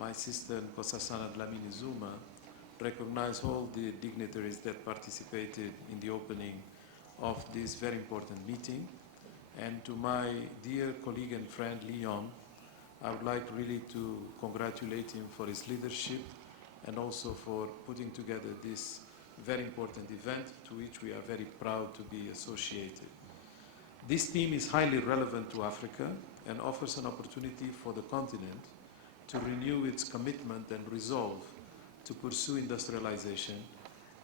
my sister Nkosasana Dlamini Zuma, recognize all the dignitaries that participated in the opening of this very important meeting. And to my dear colleague and friend Leon, I would like really to congratulate him for his leadership and also for putting together this very important event to which we are very proud to be associated. This theme is highly relevant to Africa and offers an opportunity for the continent to renew its commitment and resolve to pursue industrialization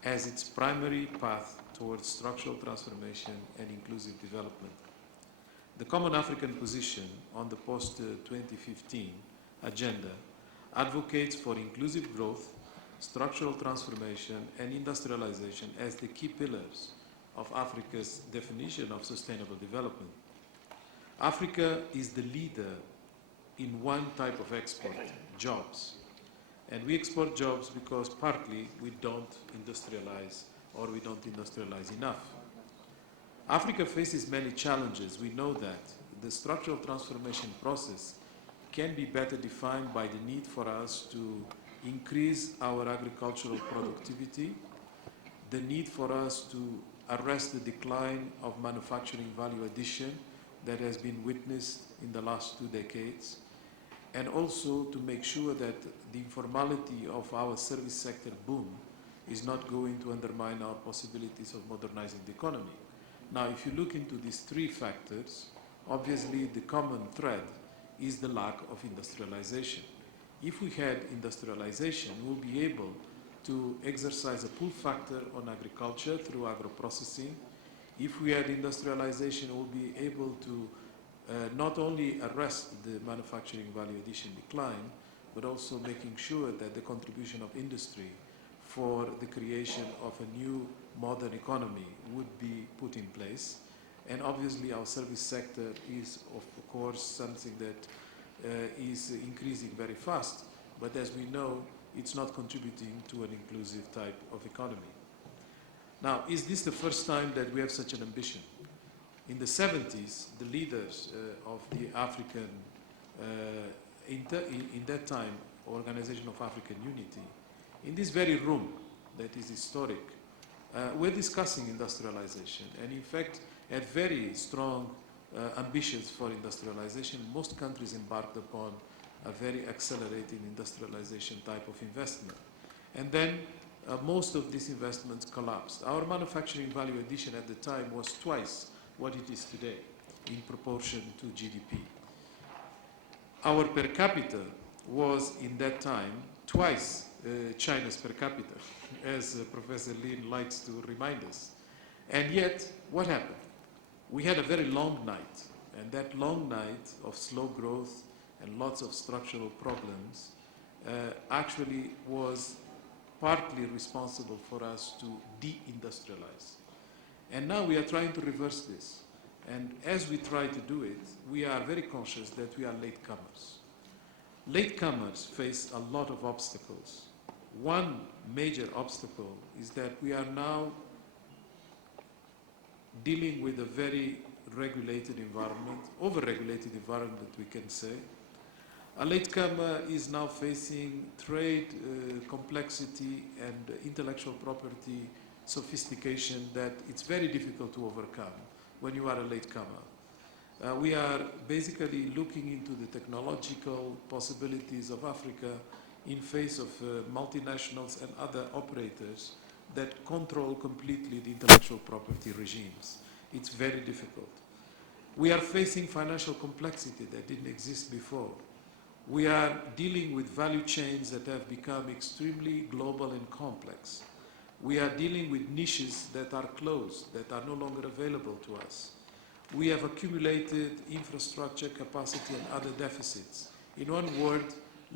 as its primary path towards structural transformation and inclusive development. The Common African Position on the post-2015 agenda advocates for inclusive growth, structural transformation, and industrialization as the key pillars of Africa's definition of sustainable development. Africa is the leader in one type of export, jobs. And we export jobs because partly we don't industrialize or we don't industrialize enough. Africa faces many challenges. We know that the structural transformation process can be better defined by the need for us to increase our agricultural productivity, the need for us to arrest the decline of manufacturing value addition that has been witnessed in the last 2 decades, and also to make sure that the informality of our service sector boom is not going to undermine our possibilities of modernizing the economy. Now, if you look into these three factors, obviously the common thread is the lack of industrialization. If we had industrialization, we'll be able to exercise a pull factor on agriculture through agro-processing. If we had industrialization, we'll be able to not only arrest the manufacturing value addition decline, but also making sure that the contribution of industry for the creation of a new modern economy would be put in place. And obviously our service sector is, of course, something that is increasing very fast, but as we know, it's not contributing to an inclusive type of economy. Now, is this the first time that we have such an ambition? In the 70s, the leaders of the African, in that time, Organization of African Unity, in this very room that is historic, we're discussing industrialization, and in fact, had very strong ambitions for industrialization. Most countries embarked upon a very accelerated industrialization type of investment. And then most of these investments collapsed. Our manufacturing value addition at the time was twice what it is today in proportion to GDP. Our per capita was, in that time, twice China's per capita, as Professor Lin likes to remind us. And yet, what happened? We had a very long night, and that long night of slow growth and lots of structural problems actually was partly responsible for us to deindustrialize. And now we are trying to reverse this. And as we try to do it, we are very conscious that we are latecomers. Latecomers face a lot of obstacles. One major obstacle is that we are now dealing with a very regulated environment, over-regulated environment, we can say. A latecomer is now facing trade complexity and intellectual property sophistication that it's very difficult to overcome when you are a latecomer. We are basically looking into the technological possibilities of Africa in face of multinationals and other operators that control completely the intellectual property regimes. It's very difficult. We are facing financial complexity that didn't exist before. We are dealing with value chains that have become extremely global and complex. We are dealing with niches that are closed, that are no longer available to us. We have accumulated infrastructure, capacity, and other deficits. In one word,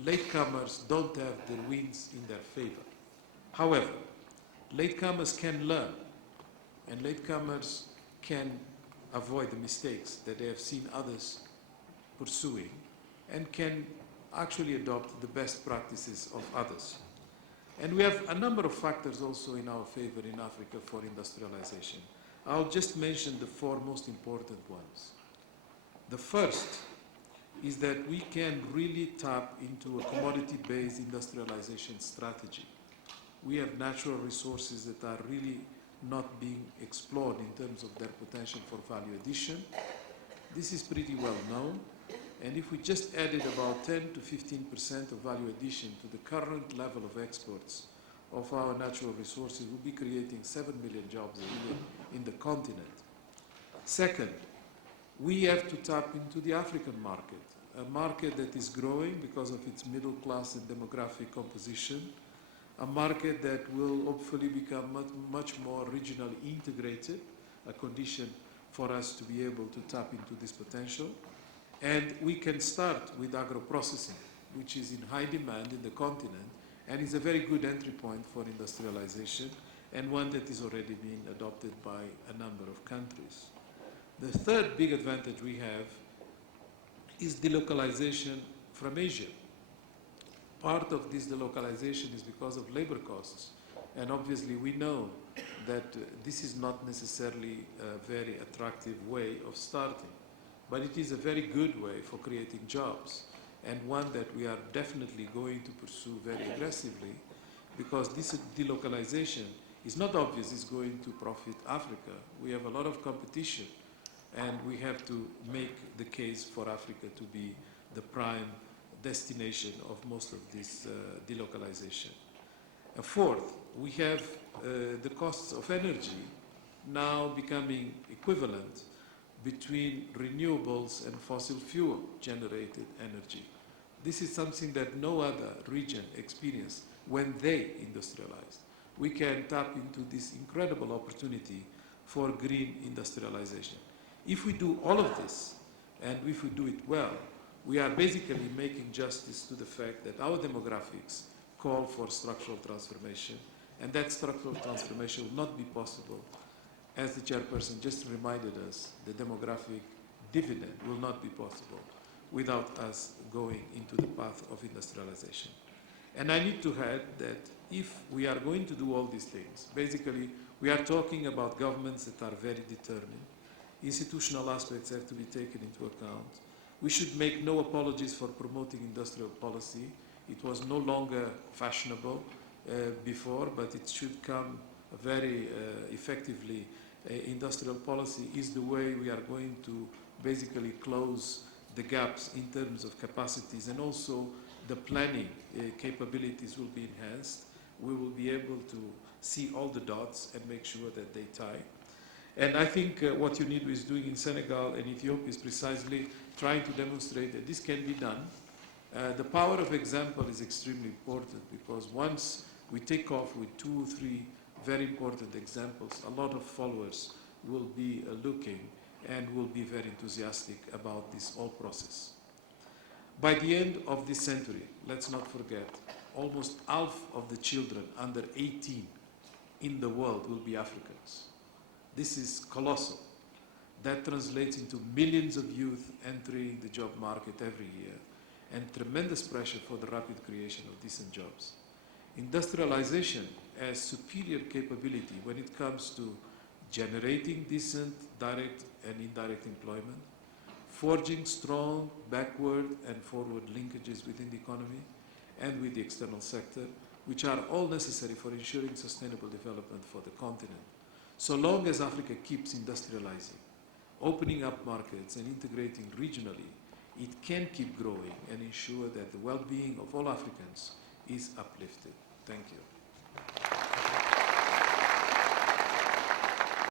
latecomers don't have the winds in their favor. However, latecomers can learn, and latecomers can avoid the mistakes that they have seen others pursuing, and can actually adopt the best practices of others. And we have a number of factors also in our favor in Africa for industrialization. I'll just mention the four most important ones. The first is that we can really tap into a commodity-based industrialization strategy. We have natural resources that are really not being explored in terms of their potential for value addition. This is pretty well known, and if we just added about 10 to 15% of value addition to the current level of exports of our natural resources, we'll be creating 7 million jobs a year in the continent. Second, we have to tap into the African market, a market that is growing because of its middle class and demographic composition, a market that will hopefully become much more regionally integrated, a condition for us to be able to tap into this potential. And we can start with agro-processing, which is in high demand in the continent and is a very good entry point for industrialization, and one that is already being adopted by a number of countries. The third big advantage we have is delocalization from Asia. Part of this delocalization is because of labor costs, and obviously we know that this is not necessarily a very attractive way of starting, but it is a very good way for creating jobs, and one that we are definitely going to pursue very aggressively, because this delocalization is not obvious it's going to profit Africa. We have a lot of competition, and we have to make the case for Africa to be the prime destination of most of this delocalization. And fourth, we have the costs of energy now becoming equivalent between renewables and fossil fuel generated energy. This is something that no other region experienced when they industrialized. We can tap into this incredible opportunity for green industrialization. If we do all of this, and if we do it well, we are basically making justice to the fact that our demographics call for structural transformation, and that structural transformation will not be possible. As the chairperson just reminded us, the demographic dividend will not be possible without us going into the path of industrialization. And I need to add that if we are going to do all these things, basically we are talking about governments that are very determined. Institutional aspects have to be taken into account. We should make no apologies for promoting industrial policy. It was no longer fashionable before, but it should come very effectively. Industrial policy is the way we are going to basically close the gaps in terms of capacities, and also the planning capabilities will be enhanced. We will be able to see all the dots and make sure that they tie. And I think what UNIDO is doing in Senegal and Ethiopia is precisely trying to demonstrate that this can be done. The power of example is extremely important, because once we take off with 2 or 3 very important examples, a lot of followers will be looking and will be very enthusiastic about this whole process. By the end of this century, let's not forget, almost half of the children under 18 in the world will be Africans. This is colossal. That translates into millions of youth entering the job market every year, and tremendous pressure for the rapid creation of decent jobs. Industrialization has superior capability when it comes to generating decent direct and indirect employment, forging strong backward and forward linkages within the economy and with the external sector, which are all necessary for ensuring sustainable development for the continent. So long as Africa keeps industrializing, opening up markets and integrating regionally, it can keep growing and ensure that the well-being of all Africans is uplifted. Thank you.